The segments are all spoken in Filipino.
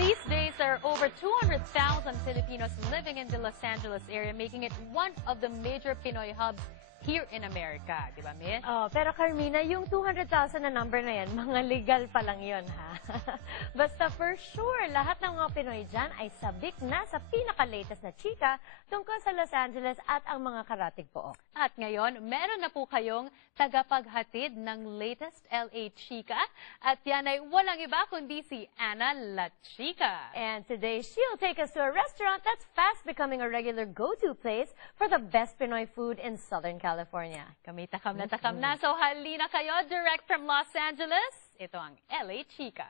These days, there are over 200,000 Filipinos living in the Los Angeles area, making it one of the major Pinoy hubs here in America. Di ba, Miss? Oh, pero Carmina, yung 200,000 na number na yan, mga legal pa lang yun, ha? Basta for sure, lahat ng mga Pinoy dyan ay sabik na sa pinaka-latest na chika tungkol sa Los Angeles at ang mga karatig pook. At ngayon, meron na po kayong tagapaghatid ng latest LA chika. At yan ay walang iba kundi si Ana La Chica. And today, she'll take us to a restaurant that's fast becoming a regular go-to place for the best Pinoy food in Southern California. Kami takam na. So halina kayo, direct from Los Angeles. Ito ang LA Chika.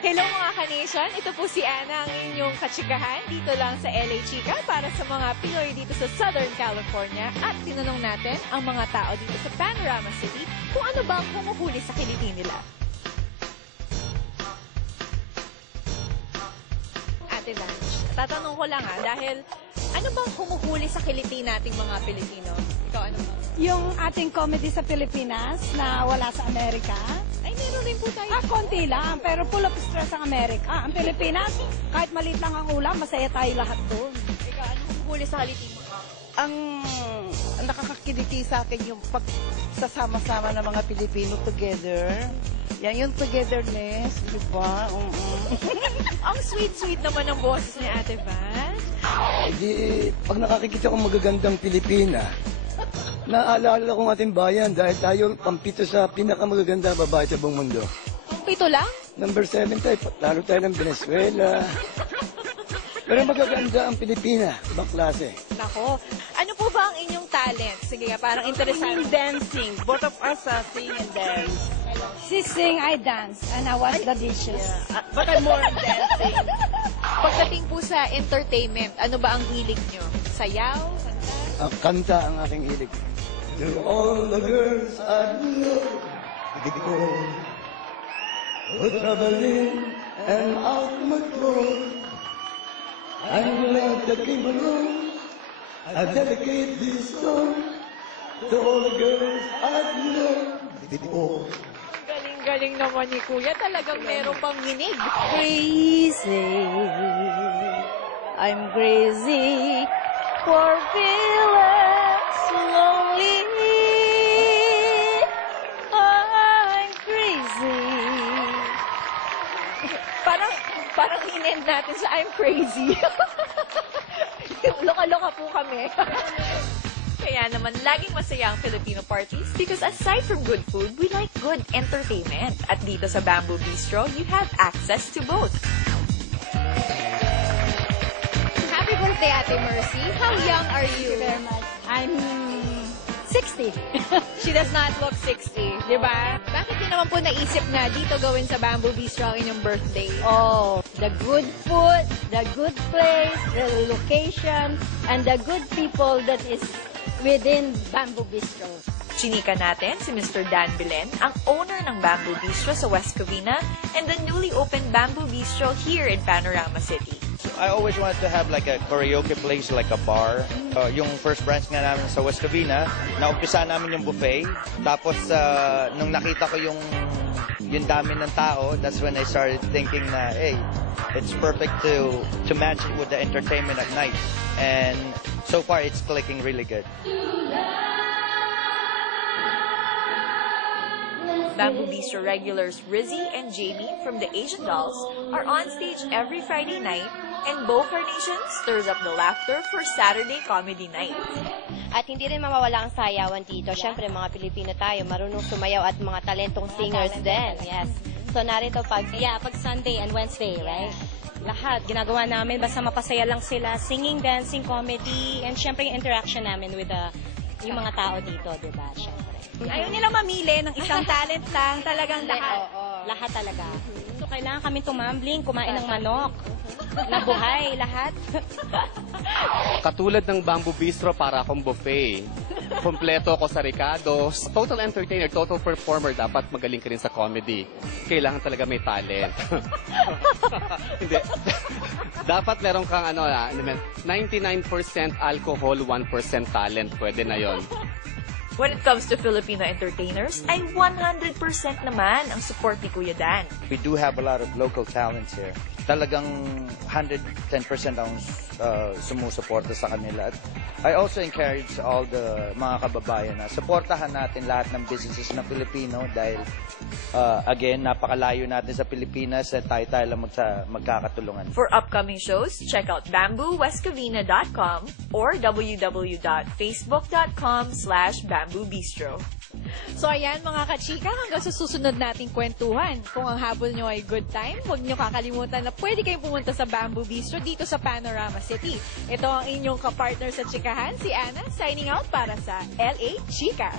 Hello mga ka-nation! Ito po si Ana, ang inyong katsikahan dito lang sa LA Chika para sa mga Pinoy dito sa Southern California. At tinanong natin ang mga tao dito sa Panorama City kung ano ba ang humuhuli sa kiliti nila. Ate Lanch, tatanong ko lang dahil ano bang humuhuli sa kiliti nating mga Pilipino? Ikaw ano ba? Yung ating comedy sa Pilipinas na wala sa Amerika. Ay, meron rin po tayo. Konti lang, pero full of stress ang Amerika. Ang Pilipinas, kahit maliit lang ang ulam, masaya tayo lahat doon. Ikaw, ano humuhuli sa kiliti mo? Ang nakakakiliti sa akin yung pagsasama-sama ng mga Pilipino together. Yan yung togetherness, di ba? Ang sweet-sweet naman ng boses ni Ate Van. Hindi, pag nakakikita ko magagandang Pilipina, naaalala kong ating bayan dahil tayo pampito sa pinakamagaganda babae sa buong mundo. Pampito lang? Number 7 tayo, lalo tayo ng Venezuela. Pero magaganda ang Pilipina, ibang klase. Nako, ano po ba ang inyong talent? Sige nga, parang interesante. Dancing. Both of us sing and dance. She sing, I dance, and I wash the dishes. But I'm more on dancing. Pagdating po sa entertainment, ano ba ang hilig nyo? Sayaw? Kanta? Kanta ang aking hilig. To all the girls I know, who traveling and out my clothes, I'm glad that came along. I dedicate this song to all the girls I know. Galing-galing naman ni Kuya. Talagang meron pang nginig. Crazy, I'm crazy for feeling so lonely. I'm crazy. Parang in-end natin sa I'm crazy. Loka-loka po kami. Kaya naman, laging masaya ang Filipino parties because aside from good food, we like good entertainment. At dito sa Bamboo Bistro, you have access to both. Happy birthday, Ate Mercy. How young are you? Thank you very much. I'm 60. She does not look 60, di ba? Bakit yun naman po naisip na dito gawin sa Bamboo Bistro ang inyong birthday? Oh, the good food, the good place, the location, and the good people that is within Bamboo Bistro. Chinika natin si Mr. Dan Belen, ang owner ng Bamboo Bistro sa West Covina and the newly opened Bamboo Bistro here in Panorama City. I always wanted to have like a karaoke place, like a bar. Yung first branch nga namin sa West Covina, naumpisa namin yung buffet. Tapos nung nakita ko yung dami ng tao, that's when I started thinking na, hey, it's perfect to match it with the entertainment at night. And so far, it's clicking really good. Bamboo Bistro regulars Rizzy and Jamie from the Asian Dolls are on stage every Friday night, and Bo Carnation stirs up the laughter for Saturday Comedy Night. At hindi rin mawawala ang sayawan dito. Siyempre, mga Pilipino tayo, marunong sumayaw at mga talentong singers din. Yes. So, narito pag Sunday and Wednesday, right? Lahat, ginagawa namin, basta mapasaya lang sila, singing, dancing, comedy, and siyempre yung interaction namin with yung mga tao dito, diba? Siyempre. Ayaw nilang mamili ng isang talent lang, talagang lahat. Lahat talaga. So, kailangan kami tumambling, kumain ng manok. Nabuhay, lahat. Katulad ng Bamboo Bistro, para akong buffet. Kompleto ako sa Ricardo's. Total entertainer, total performer, dapat magaling ka rin sa comedy. Kailangan talaga may talent. Hindi. Dapat meron kang 99% alcohol, 1% talent. Pwede na yon. When it comes to Filipino entertainers, ay 100% naman ang support ni Kuya Dan. We do have a lot of local talents here. Talagang 110% ang sumusuporta sa kanila. At I also encourage all the mga kababayan na supportahan natin lahat ng businesses na Filipino dahil again, napakalayo natin sa Pilipinas at tayo lang magkakatulungan. For upcoming shows, check out bambooWestCovina.com or www.facebook.com/bamboobistro. So ayan mga kachika, hanggang sa susunod nating kwentuhan. Kung ang habol nyo ay good time, huwag nyo kakalimutan na pwede kayong pumunta sa Bamboo Bistro dito sa Panorama City. Ito ang inyong kapartner sa chikahan, si Ana, signing out para sa LA Chika.